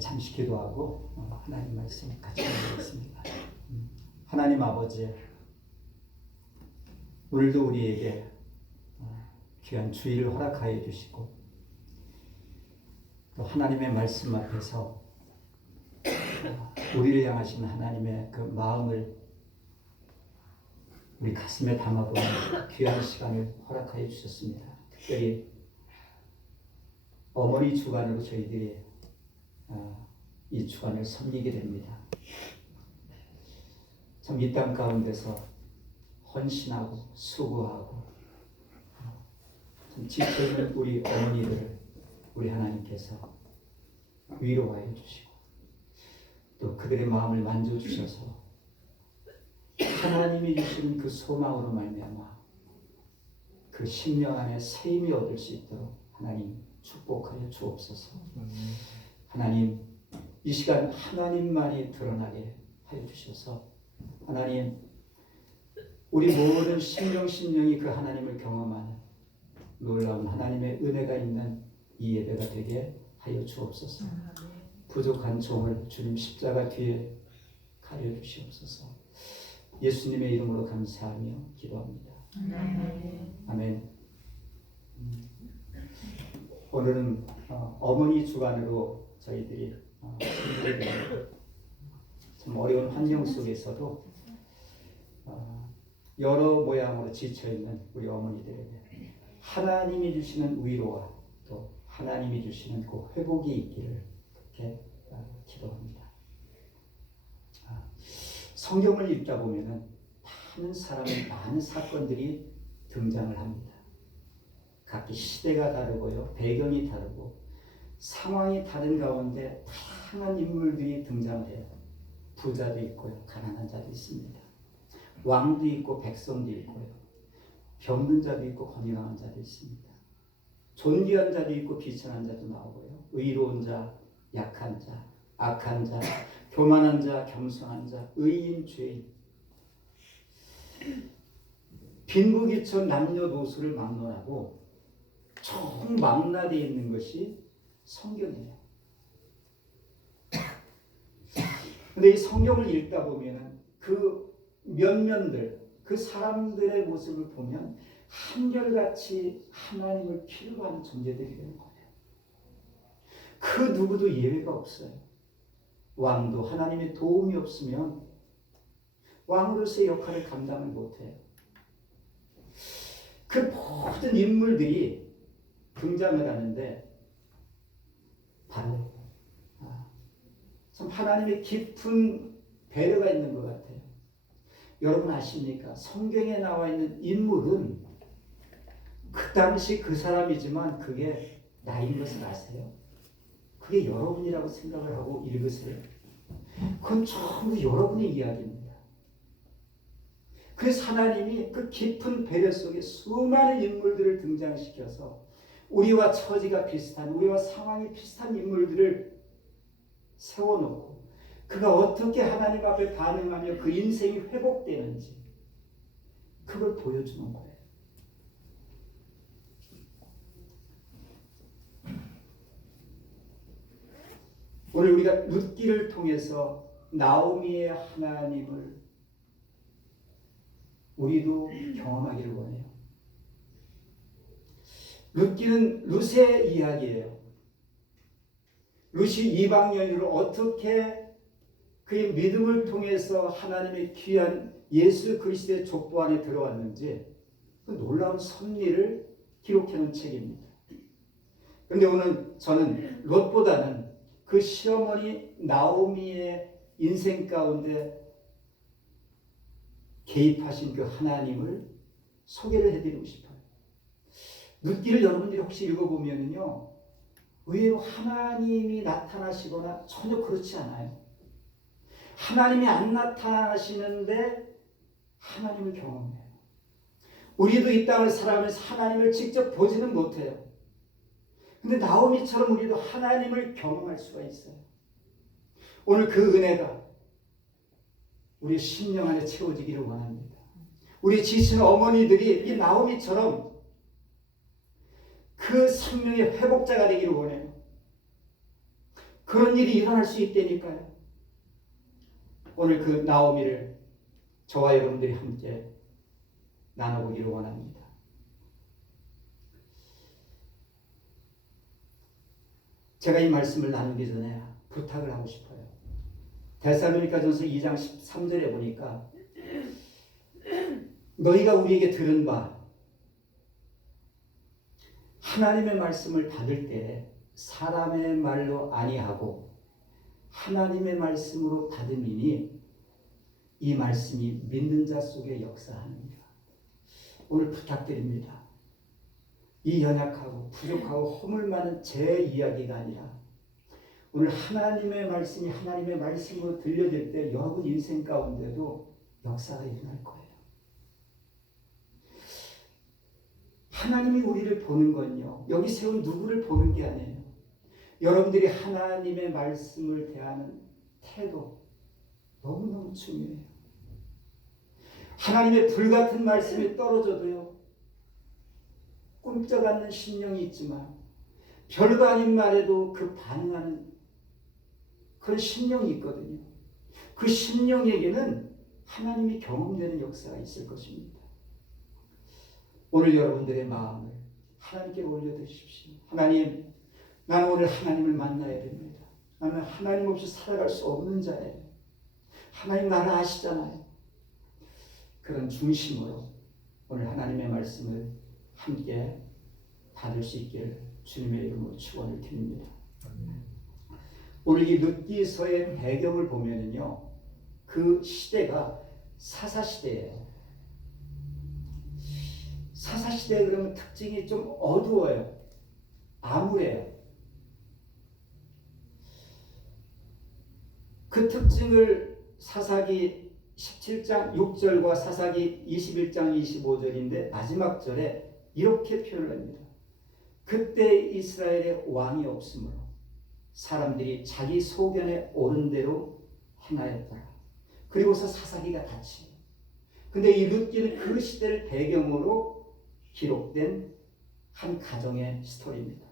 잠시 기도하고 하나님 말씀 같이 나누겠습니다. 하나님 아버지, 오늘도 우리에게 귀한 주일을 허락하여 주시고 또 하나님의 말씀 앞에서 우리를 향하신 하나님의 그 마음을 우리 가슴에 담아보는 귀한 시간을 허락하여 주셨습니다. 특별히 어머니 주간으로 저희들이 이 주간을 섬기게 됩니다. 참 이 땅 가운데서 헌신하고 수고하고 참 지쳐있는 우리 어머니들을 우리 하나님께서 위로하여 주시고 또 그들의 마음을 만져주셔서 하나님이 주신 그 소망으로 말미암아 그 심령 안에 새 힘이 얻을 수 있도록 하나님 축복하여 주옵소서. 하나님, 이 시간 하나님만이 드러나게 하여 주셔서 하나님, 우리 모든 심령이 그 하나님을 경험하는 놀라운 하나님의 은혜가 있는 이 예배가 되게 하여 주옵소서. 부족한 종을 주님 십자가 뒤에 가려 주시옵소서. 예수님의 이름으로 감사하며 기도합니다. 아멘. 오늘은 어머니 주간으로 저희들이 참 어려운 환경 속에서도 여러 모양으로 지쳐있는 우리 어머니들에게 하나님이 주시는 위로와 또 하나님이 주시는 그 회복이 있기를 그렇게 기도합니다. 성경을 읽다 보면은 많은 사건들이 등장을 합니다. 각기 시대가 다르고요, 배경이 다르고 상황이 다른 가운데 다양한 인물들이 등장을 해요. 부자도 있고요, 가난한 자도 있습니다. 왕도 있고 백성도 있고요, 병든 자도 있고 건강한 자도 있습니다. 존귀한 자도 있고 비천한 자도 나오고요, 의로운 자, 약한 자, 악한 자, 교만한 자, 겸손한 자, 의인, 죄인, 빈부귀천 남녀노소를 막론하고 총망라되어 있는 것이 성경이에요. 근데 이 성경을 읽다 보면은 그 면면들, 그 사람들의 모습을 보면 한결같이 하나님을 필요로 하는 존재들이 되는 거예요. 그 누구도 예외가 없어요. 왕도 하나님의 도움이 없으면 왕으로서의 역할을 감당을 못해요. 그 모든 인물들이 등장을 하는데 바로 참 하나님의 깊은 배려가 있는 것 같아요. 여러분 아십니까? 성경에 나와 있는 인물은 그 당시 그 사람이지만 그게 나인 것을 아세요? 그게 여러분이라고 생각을 하고 읽으세요. 그건 전부 여러분의 이야기입니다. 그래서 하나님이 그 깊은 배려 속에 수많은 인물들을 등장시켜서 우리와 처지가 비슷한, 우리와 상황이 비슷한 인물들을 세워놓고 그가 어떻게 하나님 앞에 반응하며 그 인생이 회복되는지 그걸 보여주는 거예요. 오늘 우리가 룻기를 통해서 나오미의 하나님을 우리도 경험하기를 원해요. 룻기는 룻의 이야기예요. 룻이 이방인으로 어떻게 그의 믿음을 통해서 하나님의 귀한 예수 그리스도의 족보 안에 들어왔는지 그 놀라운 섭리를 기록해놓은 책입니다. 그런데 오늘 저는 롯보다는 그 시어머니 나오미의 인생 가운데 개입하신 그 하나님을 소개를 해드리고 싶어요. 룻기를 여러분들이 혹시 읽어보면요, 의외로 하나님이 나타나시거나 전혀 그렇지 않아요. 하나님이 안 나타나시는데 하나님을 경험해요. 우리도 이 땅을 살아가면서 하나님을 직접 보지는 못해요. 근데 나오미처럼 우리도 하나님을 경험할 수가 있어요. 오늘 그 은혜가 우리 심령 안에 채워지기를 원합니다. 우리 지친 어머니들이 이 나오미처럼 그 생명의 회복자가 되기를 원해요. 그런 일이 일어날 수 있다니까요. 오늘 그 나오미를 저와 여러분들이 함께 나눠보기를 원합니다. 제가 이 말씀을 나누기 전에 부탁을 하고 싶어요. 데살로니가전서 2장 13절에 보니까 너희가 우리에게 들은 바 하나님의 말씀을 받을 때 사람의 말로 아니하고 하나님의 말씀으로 받음이니 이 말씀이 믿는 자 속에 역사하느니라. 오늘 부탁드립니다. 이 연약하고 부족하고 허물 많은 제 이야기가 아니라 오늘 하나님의 말씀이 하나님의 말씀으로 들려질 때 여러분 인생 가운데도 역사가 일어날 거예요. 하나님이 우리를 보는 건요, 여기 세운 누구를 보는 게 아니에요. 여러분들이 하나님의 말씀을 대하는 태도 너무너무 중요해요. 하나님의 불같은 말씀이 떨어져도요, 꿈쩍 않는 심령이 있지만 별거 아닌 말에도 그 반응하는 그런 심령이 있거든요. 그 심령에게는 하나님이 경험되는 역사가 있을 것입니다. 오늘 여러분들의 마음을 하나님께 올려드리십시오. 하나님, 나는 오늘 하나님을 만나야 됩니다. 나는 하나님 없이 살아갈 수 없는 자예요. 하나님 나를 아시잖아요. 그런 중심으로 오늘 하나님의 말씀을 함께 받을 수 있기를 주님의 이름으로 축원을 드립니다. 오늘 이 룻기서의 배경을 보면은요, 그 시대가 사사시대예요. 사사시대 그러면 특징이 좀 어두워요. 암울해요. 그 특징을 사사기 17장 6절과 사사기 21장 25절인데 마지막 절에 이렇게 표현을 합니다. 그때 이스라엘에 왕이 없으므로 사람들이 자기 소견에 옳은 대로 행하였더라. 그리고서 사사기가 닫히요. 근데 이 룻기는 그 시대를 배경으로 기록된 한 가정의 스토리입니다.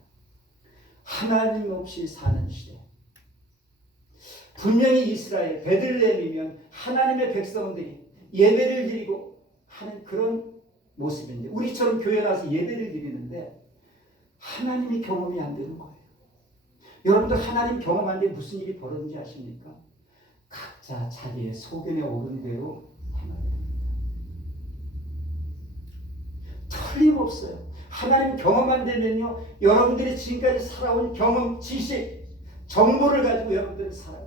하나님 없이 사는 시대. 분명히 이스라엘 베들레헴이면 하나님의 백성들이 예배를 드리고 하는 그런 모습인데, 우리처럼 교회 나와서 예배를 드리는데 하나님이 경험이 안 되는 거예요. 여러분들 하나님 경험 안 되면 무슨 일이 벌어지는지 아십니까? 각자 자기의 소견에 오른 대로 행하게 됩니다. 틀림없어요. 하나님 경험 안 되면요, 여러분들이 지금까지 살아온 경험, 지식, 정보를 가지고 여러분들은 살아가요.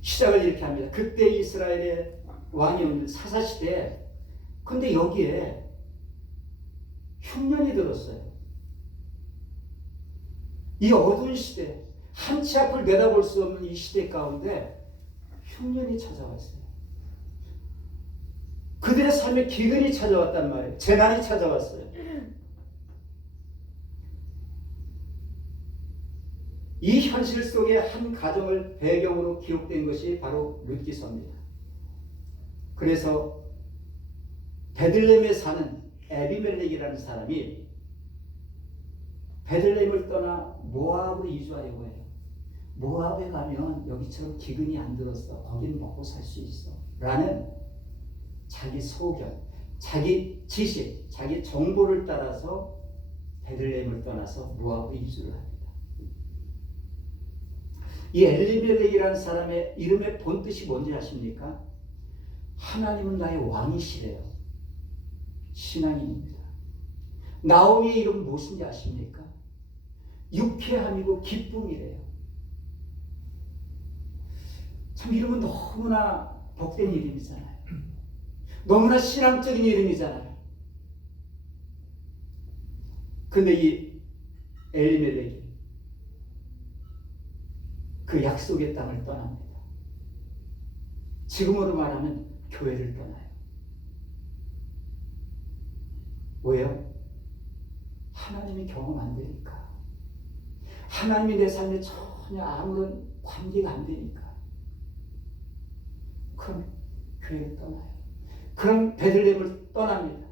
시작을 이렇게 합니다. 그때 이스라엘의 왕이 없는 사사시대에, 근데 여기에 흉년이 들었어요. 이 어두운 시대, 한치 앞을 내다볼 수 없는 이 시대 가운데 흉년이 찾아왔어요. 그들의 삶에 기근이 찾아왔단 말이에요. 재난이 찾아왔어요. 이 현실 속에 한 가정을 배경으로 기록된 것이 바로 룻기서입니다. 그래서 베들레헴에 사는 에비멜렉이라는 사람이 베들레헴을 떠나 모압으로 이주하려고 해요. 모압에 가면 여기처럼 기근이 안 들었어. 거긴 먹고 살 수 있어. 라는 자기 소견, 자기 지식, 자기 정보를 따라서 베들레헴을 떠나서 모압으로 이주를 합니다. 이 엘리멜렉이라는 사람의 이름의 본뜻이 뭔지 아십니까? 하나님은 나의 왕이시래요. 신앙인입니다. 나오미의 이름은 무엇인지 아십니까? 유쾌함이고 기쁨이래요. 참 이름은 너무나 복된 이름이잖아요. 너무나 신앙적인 이름이잖아요. 근데 이 엘리멜렉이 그 약속의 땅을 떠납니다. 지금으로 말하면 교회를 떠나요. 왜요? 하나님이 경험 안 되니까. 하나님이 내 삶에 전혀 아무런 관계가 안 되니까. 그럼 교회를 떠나요. 그럼 베들레헴을 떠납니다.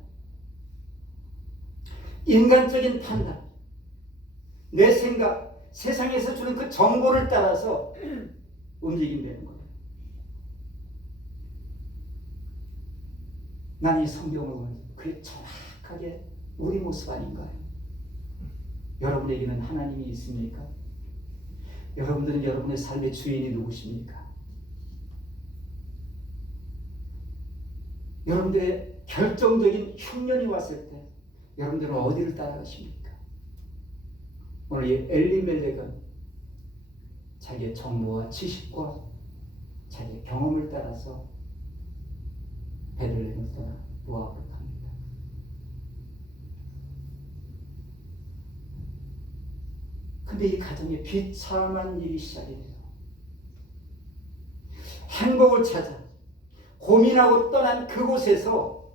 인간적인 판단, 내 생각, 세상에서 주는 그 정보를 따라서 움직인다는 거예요. 난 이 성경을 보면서 그게 정확하게 우리 모습 아닌가요? 여러분에게는 하나님이 있습니까? 여러분들은 여러분의 삶의 주인이 누구십니까? 여러분들의 결정적인 흉년이 왔을 때 여러분들은 어디를 따라가십니까? 오늘 이 엘리멜렉은 자기의 정보와 지식과 자기의 경험을 따라서 베들레헴을 떠나 모압으로 갑니다. 근데 이 가정에 비참한 일이 시작이 돼요. 행복을 찾아 고민하고 떠난 그곳에서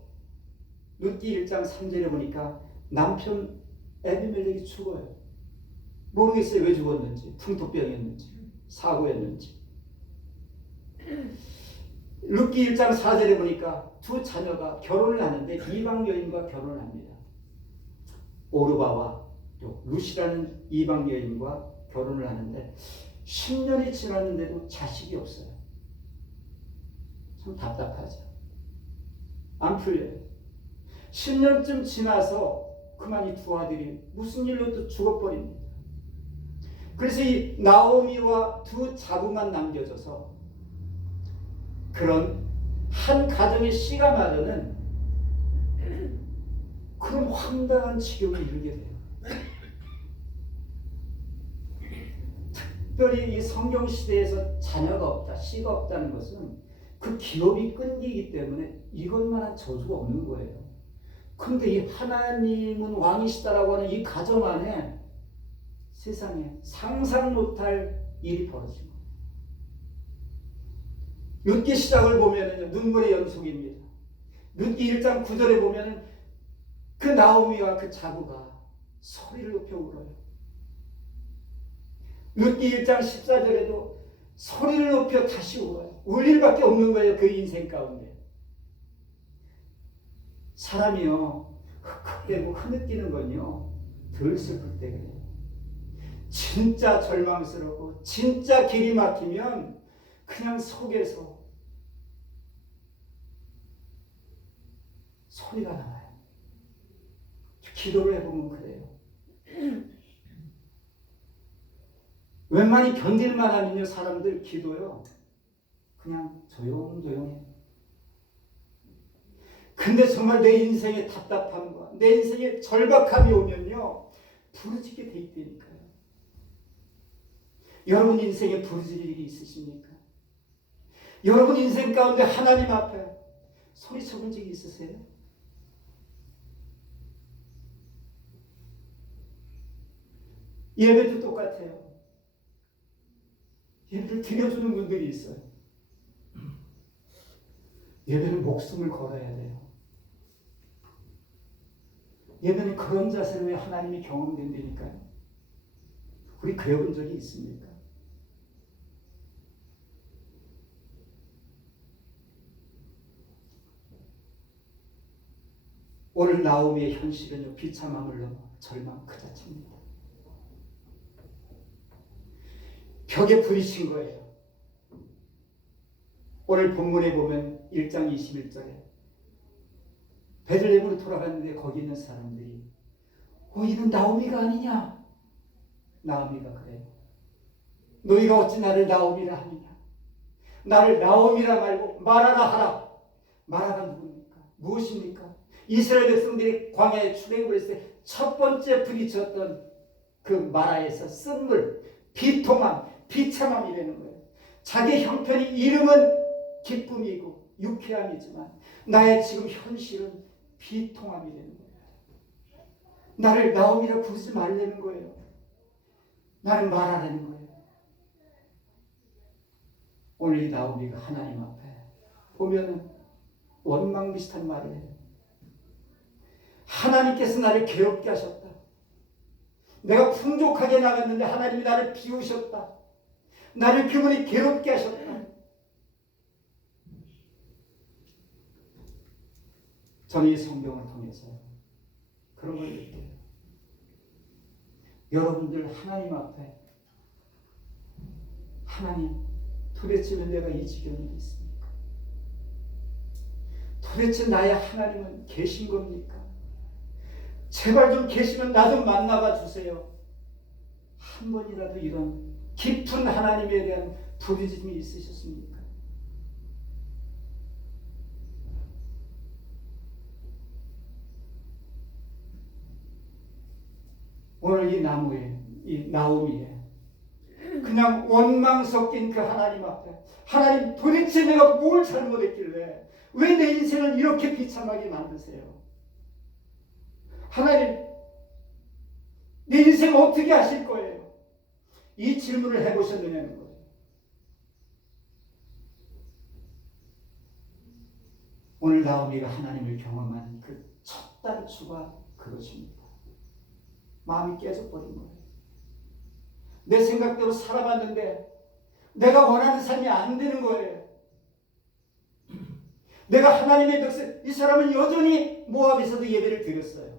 룻기 1장 3절에 보니까 남편 에비멜렉이 죽어요. 모르겠어요. 왜 죽었는지. 풍토병이었는지 사고였는지. 룻기 1장 4절에 보니까 두 자녀가 결혼을 하는데 이방 여인과 결혼을 합니다. 오르바와 또 룻이라는 이방 여인과 결혼을 하는데 10년이 지났는데도 자식이 없어요. 참 답답하죠. 안 풀려요. 10년쯤 지나서 그만 이 두 아들이 무슨 일로 또 죽어버립니다. 그래서 이 나오미와 두 자부만 남겨져서 그런 한 가정의 씨가 마르는 그런 황당한 지경에 이르게 돼요. 특별히 이 성경 시대에서 자녀가 없다, 씨가 없다는 것은 그 기업이 끊기기 때문에 이것만한 저주가 없는 거예요. 그런데 이 하나님은 왕이시다라고 하는 이 가정 안에 세상에 상상 못할 일이 벌어진 거예요. 룻기 시작을 보면 눈물의 연속입니다. 룻기 1장 9절에 보면 그 나오미와 그 자부가 소리를 높여 울어요. 룻기 1장 14절에도 소리를 높여 다시 울어요. 울 일밖에 없는 거예요. 그 인생 가운데. 사람이요 흑흑대고 흐느끼는 건요 덜 슬플 때 그래요. 진짜 절망스럽고 진짜 길이 막히면 그냥 속에서 소리가 나와요. 기도를 해보면 그래요. 웬만히 견딜만 하면요 사람들 기도요 그냥 조용조용해. 근데 정말 내 인생의 답답함과 내 인생의 절박함이 오면요 부르짖게 돼 있다니까요. 여러분 인생에 부르짖을 일이 있으십니까? 여러분 인생 가운데 하나님 앞에 소리쳐 본 적이 있으세요? 예배도 똑같아요. 예배를 드려주는 분들이 있어요. 예배는 목숨을 걸어야 돼요. 예배는 그런 자세로 하나님이 경험된다니까요. 우리 그래본 적이 있습니까? 오늘 나오미의 현실은요 비참함을 넘어 절망 그 자체입니다. 벽에 부딪힌 거예요. 오늘 본문에 보면 1장 21절에 베들레헴으로 돌아갔는데 거기 있는 사람들이 이는 나오미가 아니냐? 나오미가 그래요. 너희가 어찌 나를 나오미라 하느냐? 나를 나오미라 말고 마라라 하라. 마라가 누굽니까? 무엇입니까? 이스라엘 백성들이 광야에 출애굽을 했을 때 첫 번째 부딪혔던 그 마라에서 쓴물, 비통함, 비참함이라는 거예요. 자기 형편이 이름은 기쁨이고 유쾌함이지만 나의 지금 현실은 비통함이라는 거예요. 나를 나오미라 부르지 말라는 거예요. 나를 말하라는 거예요. 오늘 이 나오미가 하나님 앞에 보면은 원망 비슷한 말을 해요. 하나님께서 나를 괴롭게 하셨다. 내가 풍족하게 나갔는데 하나님이 나를 비우셨다. 나를 그분이 괴롭게 하셨다. 저는 이 성경을 통해서 그런 걸 느껴요. 여러분들 하나님 앞에 하나님 도대체 왜 내가 이 지경에 있습니까? 도대체 나의 하나님은 계신 겁니까? 제발 좀 계시면 나 좀 만나봐 주세요. 한 번이라도 이런 깊은 하나님에 대한 부르짖음이 있으셨습니까? 오늘 이 나무에, 이 나오미에 그냥 원망 섞인 그 하나님 앞에, 하나님 도대체 내가 뭘 잘못했길래 왜 내 인생을 이렇게 비참하게 만드세요? 하나님, 내 인생 어떻게 하실 거예요? 이 질문을 해보셨느냐는 거예요. 오늘 나오미가 하나님을 경험한 그 첫 단추가 그것입니다. 마음이 깨져버린 거예요. 내 생각대로 살아봤는데 내가 원하는 삶이 안 되는 거예요. 내가 하나님의 백성, 이 사람은 여전히 모압에서도 예배를 드렸어요.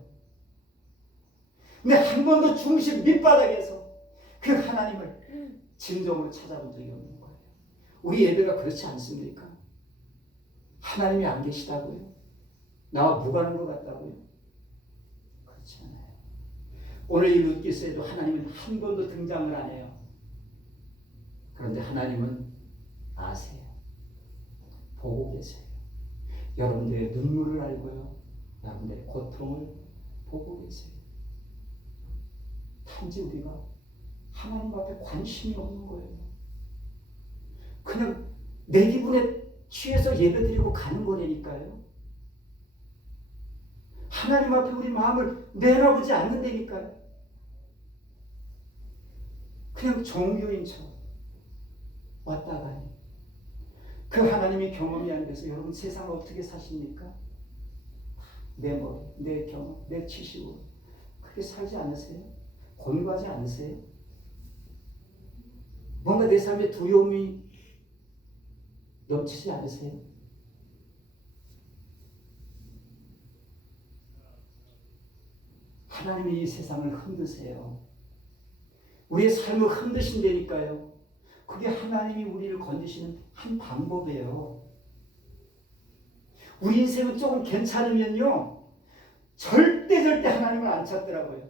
근데 한 번도 중심 밑바닥에서 그 하나님을 진정으로 찾아본 적이 없는 거예요. 우리 예배가 그렇지 않습니까? 하나님이 안 계시다고요? 나와 무관한 것 같다고요? 그렇지 않아요. 오늘 이 룻기서에도 하나님은 한 번도 등장을 안 해요. 그런데 하나님은 아세요. 보고 계세요. 여러분들의 눈물을 알고요. 여러분들의 고통을 보고 계세요. 단지 우리가 하나님 앞에 관심이 없는 거예요. 그냥 내 기분에 취해서 예배드리고 가는 거라니까요. 하나님 앞에 우리 마음을 내놔보지 않는다니까요. 그냥 종교인처럼 왔다 가니. 그 하나님의 경험이 안 돼서 여러분 세상을 어떻게 사십니까? 내 머리, 내 경험, 내 지식으로 그렇게 살지 않으세요? 곤고하지 않으세요? 뭔가 내 삶에 두려움이 넘치지 않으세요? 하나님이 이 세상을 흔드세요. 우리의 삶을 흔드신다니까요. 그게 하나님이 우리를 건지시는 한 방법이에요. 우리 인생은 조금 괜찮으면요, 절대 하나님을 안 찾더라고요.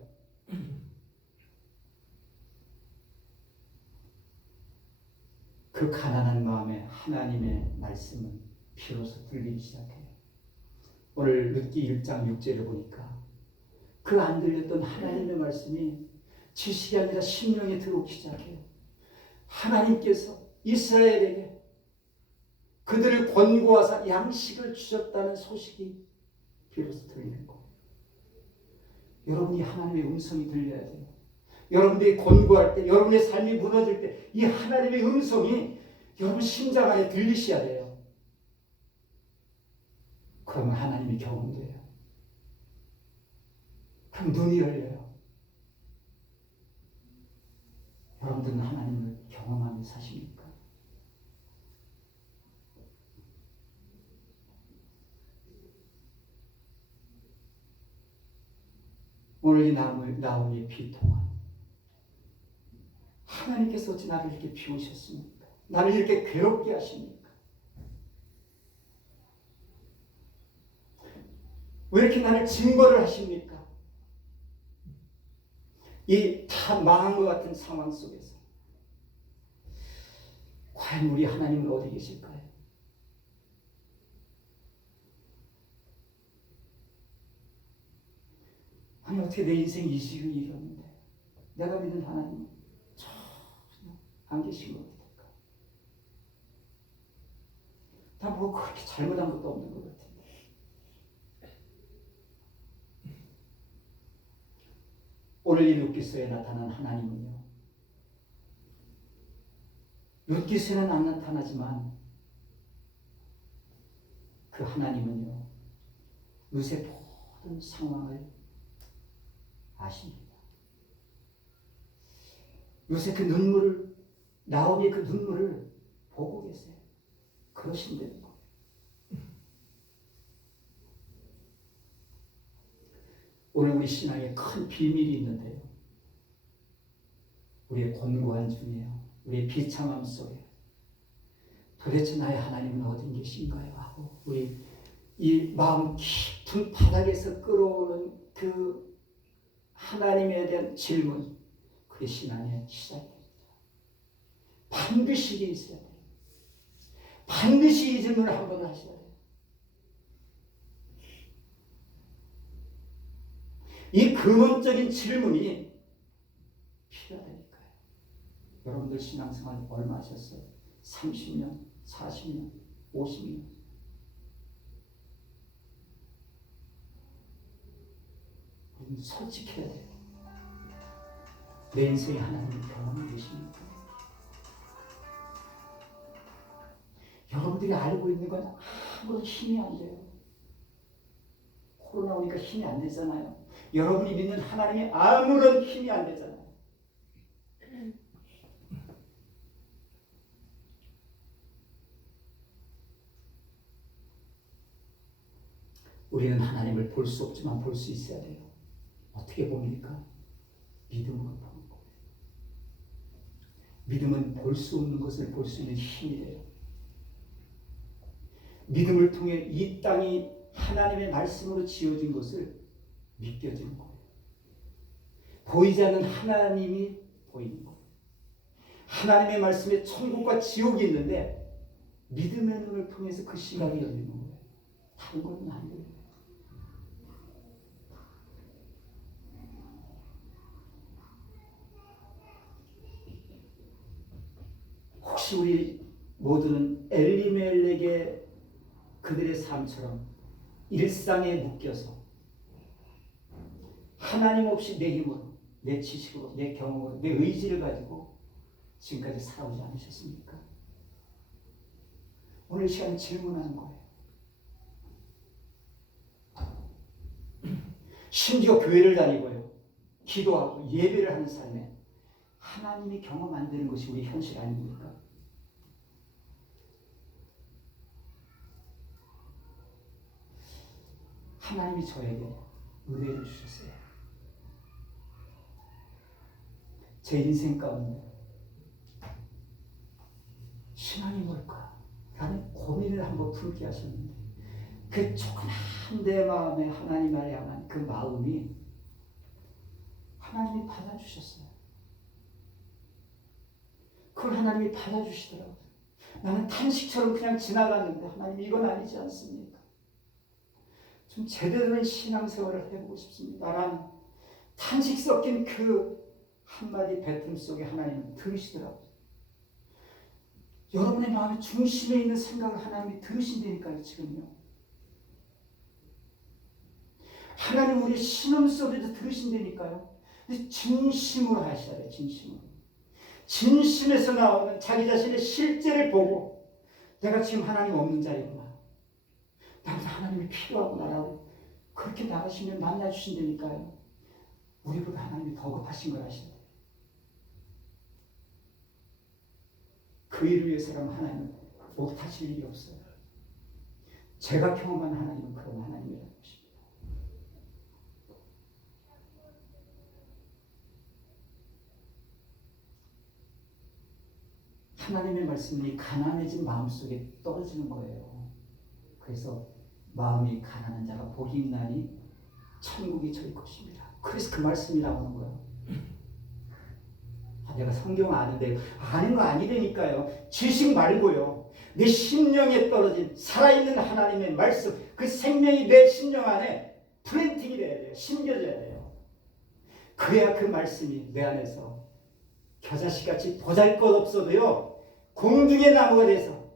그 가난한 마음에 하나님의 말씀은 비로소 들리기 시작해요. 오늘 룻기 1장 6절을 보니까 그 안 들렸던 하나님의 말씀이 지식이 아니라 심령에 들어오기 시작해요. 하나님께서 이스라엘에게 그들을 권고하사 양식을 주셨다는 소식이 비로소 들리는 거예요. 여러분이 하나님의 음성이 들려야 돼요. 여러분들이 권고할 때, 여러분의 삶이 무너질 때 이 하나님의 음성이 여러분 심장 안에 들리셔야 돼요. 그러면 하나님이 경험돼요. 그럼 눈이 열려요. 여러분들은 하나님을 경험하며 사십니까? 오늘 이 나오미의 비통함. 하나님께서 어찌 나를 이렇게 비우셨습니까? 나를 이렇게 괴롭게 하십니까? 왜 이렇게 나를 징벌을 하십니까? 이 다 망한 것 같은 상황 속에서 과연 우리 하나님은 어디 계실까요? 아니 어떻게 내 인생 이 지경이 이겼는데 내가 믿는 하나님은 전혀 안 계신 것 같을까? 다 뭐 그렇게 잘못한 것도 없는 것 같은데. 오늘 이 룻기서에 나타난 하나님은요, 룻기서에는 안 나타나지만 그 하나님은요 룻의 모든 상황을 아십니다. 룻의 그 눈물을, 나오미의 그 눈물을 보고 계세요. 그러신다는 거예요. 오늘 우리 신앙에 큰 비밀이 있는데요, 우리의 곤고한 중이에요. 우리의 비참함 속에 도대체 나의 하나님은 어디 계신가요? 하고 우리 이 마음 깊은 바닥에서 끌어오는 그 하나님에 대한 질문, 그게 신앙의 시작입니다. 반드시 이게 있어야 돼요. 반드시 이 질문을 한번 하셔야 돼요. 이 근원적인 질문이 필요하다니까요. 여러분들 신앙생활 얼마 하셨어요? 30년, 40년, 50년. 우리는 솔직해야 돼요. 내 인생에 하나님 경험이 계십니까? 여러분들이 알고 있는 건 아무런 힘이 안 돼요. 코로나 오니까 힘이 안 되잖아요. 여러분이 믿는 하나님이 아무런 힘이 안 되잖아요. 우리는 하나님을 볼 수 없지만 볼 수 있어야 돼요. 어떻게 봅니까? 믿음으로 보는 거예요. 믿음은 볼 수 없는 것을 볼 수 있는 힘이 돼요. 믿음을 통해 이 땅이 하나님의 말씀으로 지어진 것을 믿겨지는 거예요. 보이지 않는 하나님이 보이는 거예요. 하나님의 말씀에 천국과 지옥이 있는데 믿음의 눈을 통해서 그 시각이 열리는 거예요. 다른 건 안 돼요. 혹시 우리 모두는 엘리멜렉의 그들의 삶처럼 일상에 묶여서 하나님 없이 내 힘으로, 내 지식으로, 내 경험으로, 내 의지를 가지고 지금까지 살아오지 않으셨습니까? 오늘 시간 질문하는 거예요. 심지어 교회를 다니고요, 기도하고 예배를 하는 삶에 하나님이 경험 안 되는 것이 우리 현실 아닙니까? 하나님이 저에게 은혜를 주셨어요. 제 인생 가운데 신앙이 뭘까? 라는 고민을 한번 풀게 하셨는데 그 조그만 내 마음에 하나님을 향한 그 마음이 하나님이 받아주셨어요. 그걸 하나님이 받아주시더라고요. 나는 탄식처럼 그냥 지나갔는데 하나님 이건 아니지 않습니까? 좀 제대로 된 신앙생활을 해보고 싶습니다. 라는 탄식 섞인 그 한마디 뱉음 속에 하나님은 들으시더라고요. 여러분의 마음의 중심에 있는 생각을 하나님이 들으신다니까요. 지금요. 하나님 우리의 신음소리도 들으신다니까요. 진심으로 하셔야 돼요. 진심으로. 진심에서 나오는 자기 자신의 실제를 보고 내가 지금 하나님 없는 자리구나. 나는 하나님이 필요하구나라고 그렇게 나가시면 만나주신다니까요. 우리보다 하나님이 더 급하신 걸 아셔야 돼요. 그 일을 위해서라면 하나님은 못하실 일이 없어요. 제가 경험한 하나님은 그런 하나님이라는 것입니다. 하나님의 말씀이 가난해진 마음속에 떨어지는 거예요. 그래서 마음이 가난한 자가 복이 있나니 천국이 저희 것입니다. 그래서 그 말씀이 나오는 거예요. 내가 성경 아는데 아는 거 아니라니까요. 지식 말고요. 내 심령에 떨어진 살아있는 하나님의 말씀, 그 생명이 내 심령 안에 프린팅이 돼야 돼요. 심겨져야 돼요. 그래야 그 말씀이 내 안에서 겨자씨같이 보잘것없어도요 공중의 나무가 돼서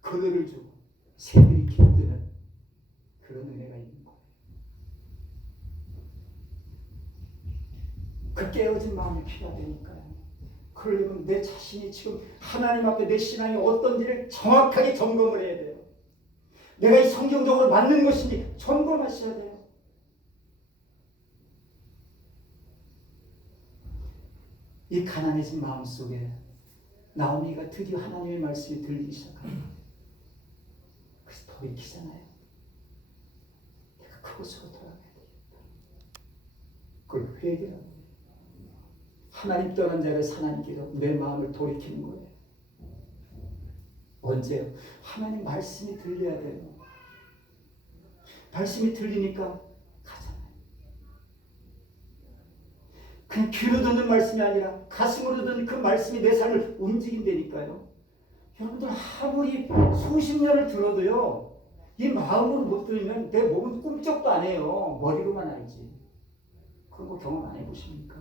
그늘을 주고 새들이 기르는 그런 은혜가 있는 거예요. 그 깨어진 마음이 필요하다니까요. 그러려면 내 자신이 지금 하나님 앞에 내 신앙이 어떤지를 정확하게 점검을 해야 돼요. 내가 이 성경적으로 맞는 것인지 점검하셔야 돼요. 이 가난해진 마음 속에 나오미가 드디어 하나님의 말씀이 들리기 시작합니다. 그래서 돌이키잖아요. 내가 그곳으로 돌아가야 되겠다. 그걸 회개라고 해요. 하나님 떠난 자를 하나님께서 내 마음을 돌이키는 거예요. 언제요? 하나님 말씀이 들려야 돼요. 말씀이 들리니까 가잖아요. 그냥 귀로 듣는 말씀이 아니라 가슴으로 듣는 그 말씀이 내 삶을 움직인다니까요. 여러분들 아무리 수십 년을 들어도요, 이 마음으로 못 들으면 내 몸은 꿈쩍도 안 해요. 머리로만 알지. 그런 거 경험 안 해보십니까?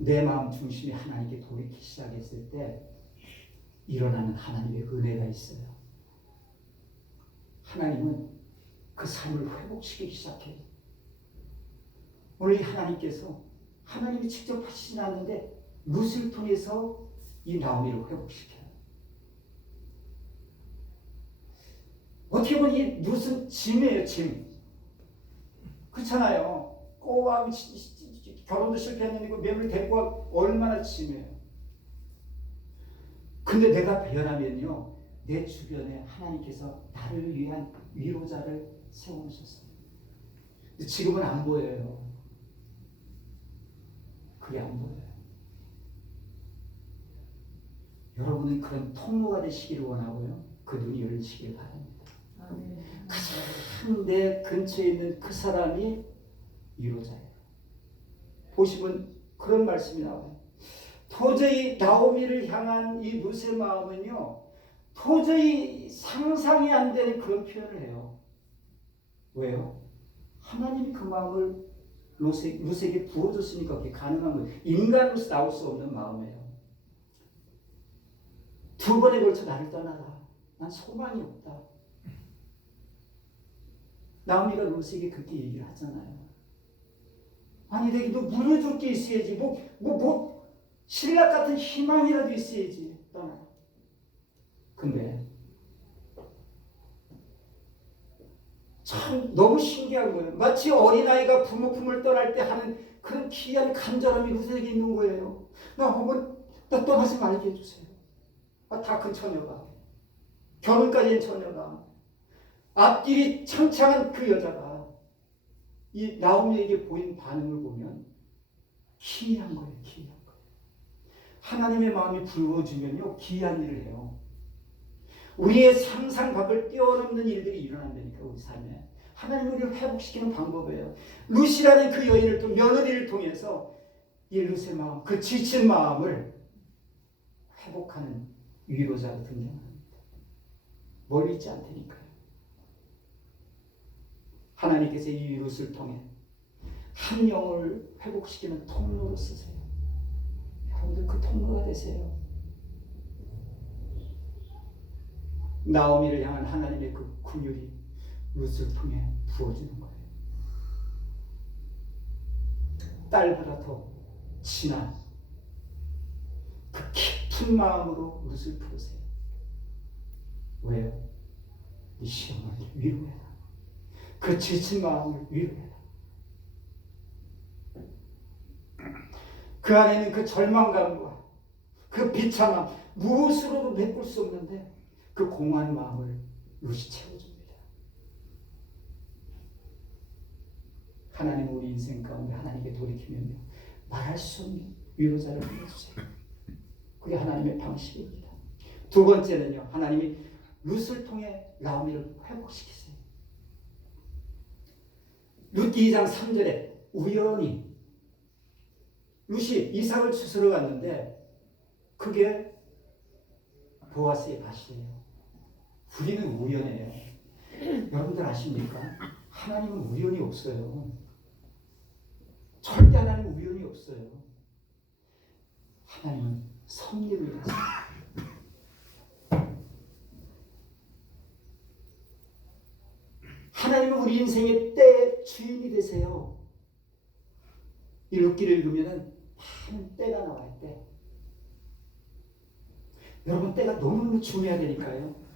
내 마음 중심이 하나님께 돌이키기 시작했을 때 일어나는 하나님의 은혜가 있어요. 하나님은 그 삶을 회복시키기 시작해요. 오늘 하나님께서 하나님이 직접 하시진 않는데 룻을 통해서 이 나오미를 회복시켜요. 어떻게 보면 이 룻은 짐이에요, 짐. 그렇잖아요. 꼬아 결혼도 실패했는데 매물 데리고 와 얼마나 짐이에요. 근데 내가 변하면요, 내 주변에 하나님께서 나를 위한 위로자를 세워놓으셨어요. 지금은 안 보여요. 그게 안 보여요. 여러분은 그런 통로가 되시기를 원하고요. 그 눈이 열리시길 바랍니다. 가장 내 근처에 있는 그 사람이 위로자예요. 보시면 그런 말씀이 나와요. 도저히 나오미를 향한 이 룻의 마음은요, 도저히 상상이 안 되는 그런 표현을 해요. 왜요? 하나님이 그 마음을 룻에게 부어줬으니까 그게 가능한 거예요. 인간으로서 나올 수 없는 마음이에요. 두 번에 걸쳐 나를 떠나라. 난 소망이 없다. 나오미가 룻에게 그렇게 얘기를 하잖아요. 아니 내게 너 물려줄 게 있어야지. 신락 같은 희망이라도 있어야지. 떠나. 근데 참 너무 신기한 거예요. 마치 어린아이가 부모 품을 떠날 때 하는 그런 귀한 간절함이 룻에게 있는 거예요. 나 떠나지 말게 해주세요. 다 큰 처녀가, 결혼까지 한 처녀가, 앞길이 창창한 그 여자가 이 나오미에게 보인 반응을 보면 기이한 거예요. 기이한 거예요. 하나님의 마음이 부어주면요, 기이한 일을 해요. 우리의 상상 밖을 뛰어넘는 일들이 일어난다니까. 우리 삶에 하나님이 우리를 회복시키는 방법이에요. 룻이라는 그 여인을 며느리를 통해서 이 룻의 마음, 그 지친 마음을 회복하는 위로자가 등장합니다. 멀리 있지 않다니까요. 하나님께서 이 룻을 통해 한 영을 회복시키는 통로로 쓰세요. 여러분들 그 통로가 되세요. 나오미를 향한 하나님의 그 긍휼이 룻을 통해 부어지는 거예요. 딸보다 더 진한 그 깊은 마음으로 룻을 부르세요. 왜요? 이 시험을 위로해라. 그 지친 마음을 위로해라. 그 안에는 그 절망감과 그 비참함, 무엇으로도 메꿀 수 없는데 그 공허한 마음을 룻이 채워줍니다. 하나님은 우리 인생 가운데 하나님께 돌이키면요, 말할 수 없는 위로자를 보내주세요. 그게 하나님의 방식입니다. 두 번째는요, 하나님이 룻을 통해 나오미를 회복시키세요. 룻 2장 3절에 우연히 룻이 이삭을 추수러 갔는데 그게 보아스의 밭이에요. 우리는 우연해요. 여러분들 아십니까? 하나님은 우연이 없어요. 절대 하나님은 우연이 없어요. 하나님은 섭리를 하세요. 하나님은 우리 인생의 때의 주인이 되세요. 이 룻기를 읽으면 많은 때가 나와요. 때. 여러분 때가 너무너무 중요해야 되니까요.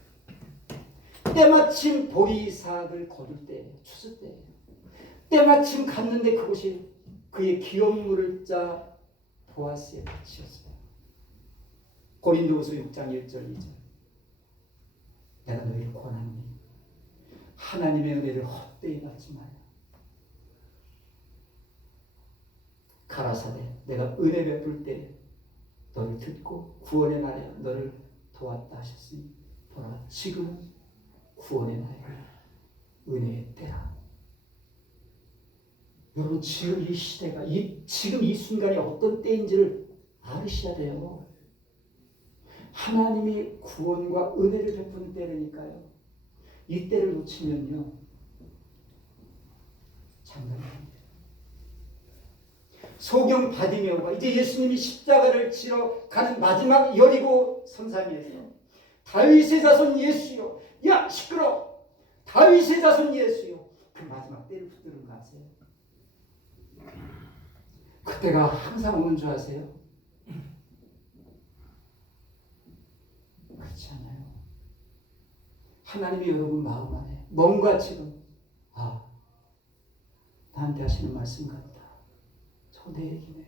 때마침 보리삭을 거둘 때예요. 추수 때예요. 때마침 갔는데 그곳이 그의 기업물을 짜 보아스의 밭이었어요. 고린도후서 6장 1절 2절. 내가 너희를 권하노니 하나님의 은혜를 헛되이 받지 마요. 가라사대 내가 은혜 베풀 때 너를 듣고 구원의 날에 너를 도왔다 하셨으니 보라 지금은 구원의 날이라 은혜의 때라. 여러분 지금 이 시대가 지금 이 순간이 어떤 때인지를 알으셔야 돼요. 하나님이 구원과 은혜를 베푸는 때라니까요. 이 때를 놓치면요 장난입니다. 소경 바디메오가 이제 예수님이 십자가를 지러 가는 마지막 여리고 성산에서 다윗의 자손 예수여, 야 시끄러, 다윗의 자손 예수여, 그 마지막 때를 붙드는 거 아세요? 그때가 항상 오는 줄 아세요? 그렇지 않아요. 하나님이 여러분 마음 안에 뭔가 지금 나한테 하시는 말씀 같다. 저 내 얘기네.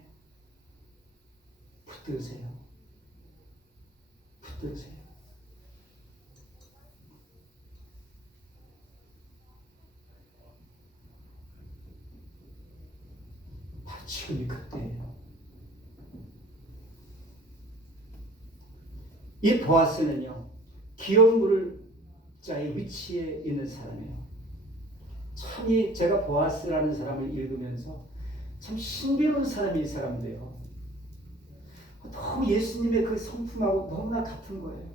붙들으세요. 붙들으세요. 지금이 그때예요. 이 보아스는요 기업 물을 자의 위치에 있는 사람이에요. 참이 제가 보아스라는 사람을 읽으면서 참 신비로운 사람이 이 사람도요. 너무 예수님의 그 성품하고 너무나 같은 거예요.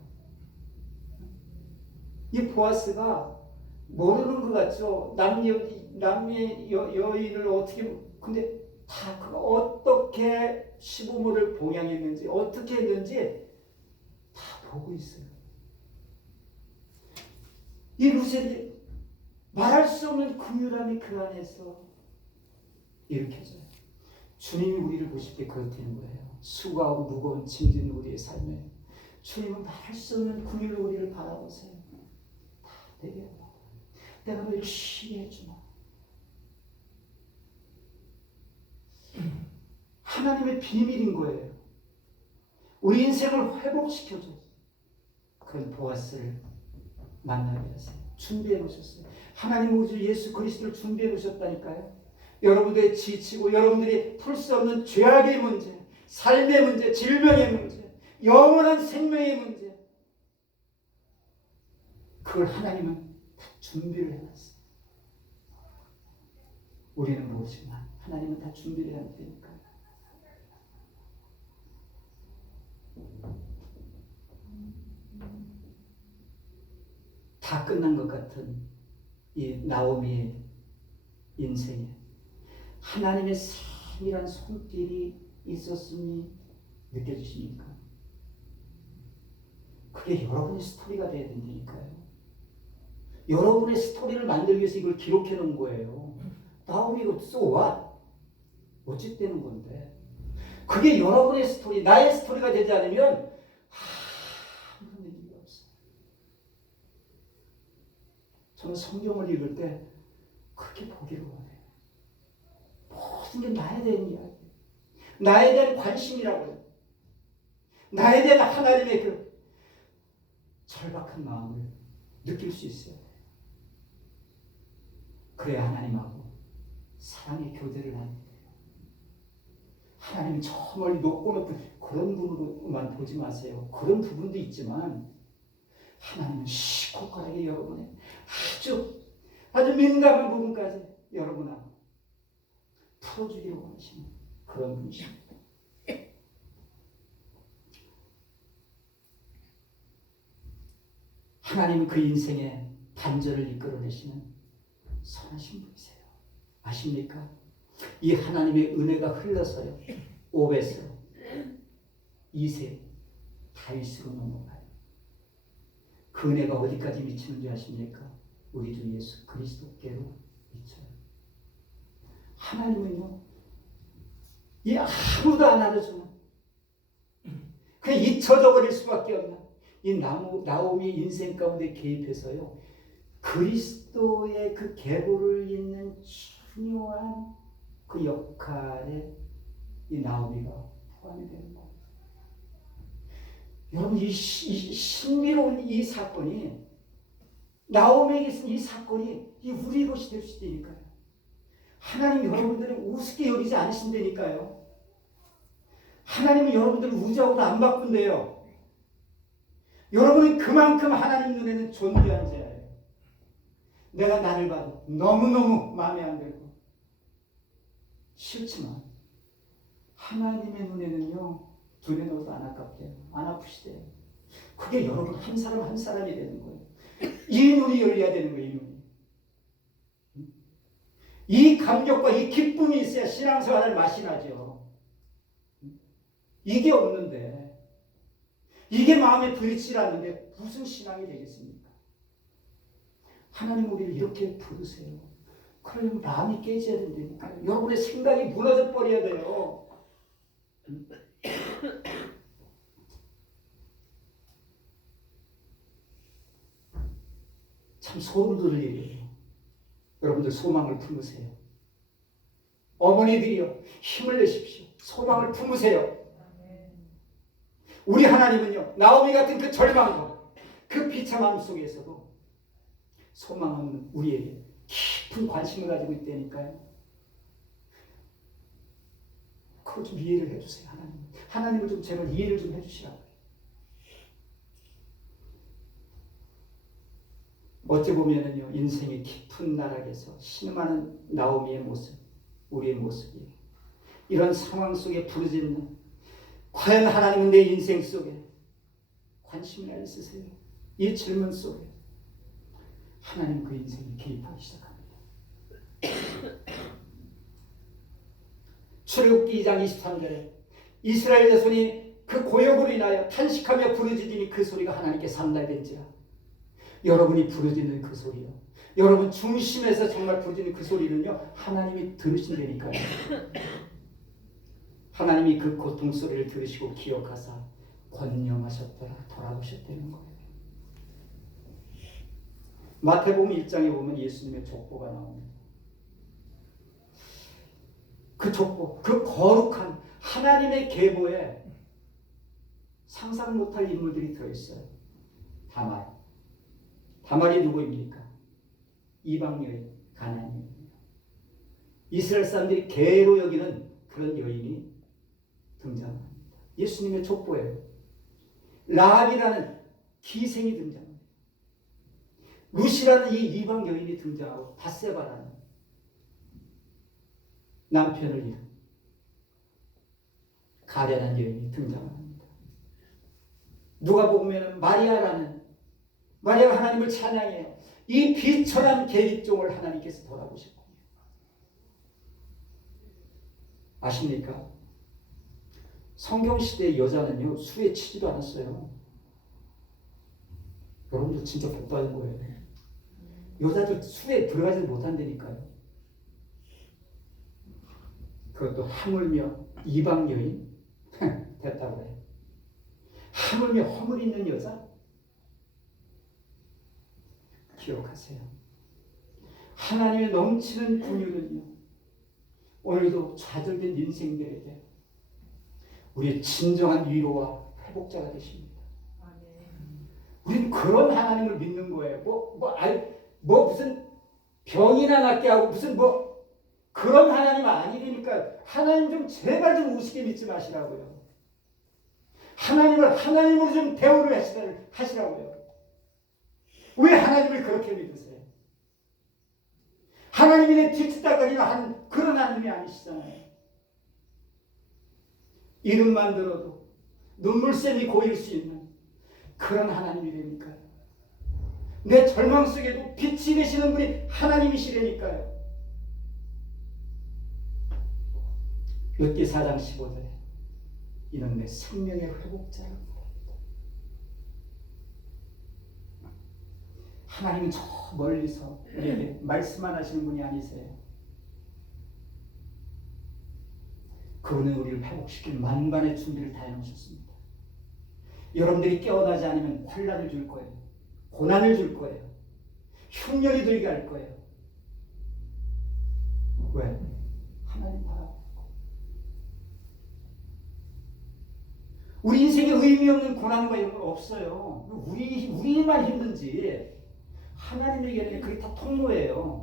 이 보아스가 모르는 것 같죠. 남의 여인을 어떻게 근데 다 그가 어떻게 시부모를 봉양했는지 어떻게 했는지 다 보고 있어요. 이 루셀이 말할 수 없는 긍휼함이 그 안에서 일으켜져요. 주님이 우리를 보실 때 그렇다는 거예요. 수고하고 무거운 짐진 우리의 삶에 주님은 말할 수 없는 긍휼로 우리를 바라보세요. 다 내게 내가 너를 쉬게 해주마. 하나님의 비밀인 거예요. 우리 인생을 회복시켜줘. 그런 보아스를 만나게 하세요. 준비해 놓으셨어요. 하나님 우리 주 예수 그리스도를 준비해 놓으셨다니까요. 여러분들이 지치고 여러분들이 풀 수 없는 죄악의 문제, 삶의 문제, 질병의 문제, 영원한 생명의 문제, 그걸 하나님은 다 준비를 해놨어요. 우리는 모르지만 하나님은 다 준비를 해야 되니까. 다 끝난 것 같은 이 나오미의 인생에 하나님의 세밀한 손길이 있었음이 느껴지십니까? 그게 여러분의 스토리가 돼야 된다니까요. 여러분의 스토리를 만들기 위해서 이걸 기록해 놓은 거예요. 나오미가 so what? 어찌되는 건데. 그게 여러분의 스토리, 나의 스토리가 되지 않으면 아무런 의미가 없어요. 저는 성경을 읽을 때 그렇게 보기를 원해요. 모든 게 나에 대한 이야기, 나에 대한 관심이라고요. 나에 대한 하나님의 그 절박한 마음을 느낄 수 있어요. 그래야 하나님하고 사랑의 교제를 하는 거예요. 하나님은 저 멀리 높고 높은 그런 부분으로만 보지 마세요. 그런 부분도 있지만 하나님은 시커멓게 여러분의 아주 민감한 부분까지 여러분하고 풀어주기를 원하시는 그런 분이십니다. 하나님은 그 인생의 반절을 이끌어내시는 선하신 분이세요. 아십니까? 이 하나님의 은혜가 흘러서요. 오벳으로, 이세, 다윗으로 넘어가요. 그 은혜가 어디까지 미치는 줄 아십니까? 우리 주 예수 그리스도께로 미쳐요. 하나님은요, 이 아무도 안 알아주는 그냥 잊혀져 버릴 수밖에 없는 이 나오미 인생 가운데 개입해서요, 그리스도의 그 계보를 잇는 중요한 그 역할에 이 나오미가 포함이 되는 거예요. 여러분 이 신비로운 이 사건이 나오미에게 있은 이 사건이 이 우리 것이 될 수 있다니까요. 하나님 여러분들을 우습게 여기지 않으신다니까요. 하나님은 여러분들을 우주하고도 안 바꾼대요. 여러분은 그만큼 하나님 눈에는 존귀한 자예요. 내가 나를 봐도 너무너무 마음에 안 들고 싫지만 하나님의 눈에는요, 두뇌 넣어도 안 아깝대요. 안 아프시대요. 그게 여러분 한 사람 한 사람이 되는 거예요. 이 눈이 열려야 되는 거예요. 이 눈이. 이 감격과 이 기쁨이 있어야 신앙생활을 맛이 나죠. 이게 없는데, 이게 마음에 들지 않는데 무슨 신앙이 되겠습니까? 하나님 우리를 이렇게 부르세요. 그러려면 마음이 깨져야 된다니까요. 여러분의 생각이 무너져 버려야 돼요. 참 소름 돋을 일이에요. 여러분들 소망을 품으세요. 어머니들이요, 힘을 내십시오. 소망을 품으세요. 우리 하나님은요, 나오미 같은 그 절망과 그 비참함 속에서도 소망 없는 우리에게 깊은 관심을 가지고 있다니까요. 그걸 좀 이해를 해주세요. 하나님을 좀 제발 이해를 좀 해주시라고요. 어찌 보면은요, 인생의 깊은 나락에서 신음하는 나오미의 모습, 우리의 모습이에요. 이런 상황 속에 부르짖는, 과연 하나님은 내 인생 속에 관심이나 있으세요? 이 질문 속에 하나님 그 인생에 개입하기 시작합니다. 출애굽기 2장 23절에 이스라엘 자손이 그 고역으로 인하여 탄식하며 부르짖으니 그 소리가 하나님께 상달된지라. 여러분이 부르짖는 그 소리요, 여러분 중심에서 정말 부르짖는 그 소리는요, 하나님이 들으신다니까요. 하나님이 그 고통 소리를 들으시고 기억하사 권념하셨더라, 돌아오셨다는 거예요. 마태복음 1장에 보면 예수님의 족보가 나옵니다. 그 족보, 그 거룩한 하나님의 계보에 상상 못할 인물들이 들어있어요. 다말이 누구입니까? 이방 여인, 가나안 여인이에요. 이스라엘 사람들이 개로 여기는 그런 여인이 등장합니다. 예수님의 족보예요. 라합이라는 기생이 등장합니다. 루시라는 이 이방 여인이 등장하고 바세바라는 남편을 잃은 가련한 여인이 등장합니다. 누가 보면 마리아가 하나님을 찬양해요. 이 비천한 계집종을 하나님께서 돌아보셨군요. 아십니까? 성경시대의 여자는요, 수에 치지도 않았어요. 여러분들 진짜 복 받은 거예요. 여자들 수에 들어가지 못한다니까요. 그것도 하물며 이방 여인 됐다고 해요. 하물며 허물 있는 여자? 기억하세요. 하나님의 넘치는 긍휼은요, 오늘도 좌절된 인생들에게 우리의 진정한 위로와 회복자가 되십니다. 우리는 그런 하나님을 믿는 거예요. 무슨 병이나 낫게 하고 무슨 그런 하나님 아니니까 하나님 좀 제발 좀 우습게 믿지 마시라고요. 하나님을 하나님으로 좀 대우를 하시라고요. 왜 하나님을 그렇게 믿으세요? 하나님이 내 뒤치다거리나 하는 그런 하나님이 아니시잖아요. 이름만 들어도 눈물샘이 고일 수 있는 그런 하나님이 되니까요. 내 절망 속에도 빛이 되시는 분이 하나님이시라니까요. 룻기 4장 15절에 이는 내 생명의 회복자라고. 하나님은 저 멀리서 우리에게 말씀만 하시는 분이 아니세요. 그분은 우리를 회복시킬 만반의 준비를 다 해놓으셨습니다. 여러분들이 깨어나지 않으면 환난을 줄 거예요. 고난을 줄 거예요. 흉년이 들게 할 거예요. 왜? 하나님 바라보고. 우리 인생에 의미 없는 고난과 이런 건 없어요. 우리만 힘든지 하나님에게는 그게 다 통로예요.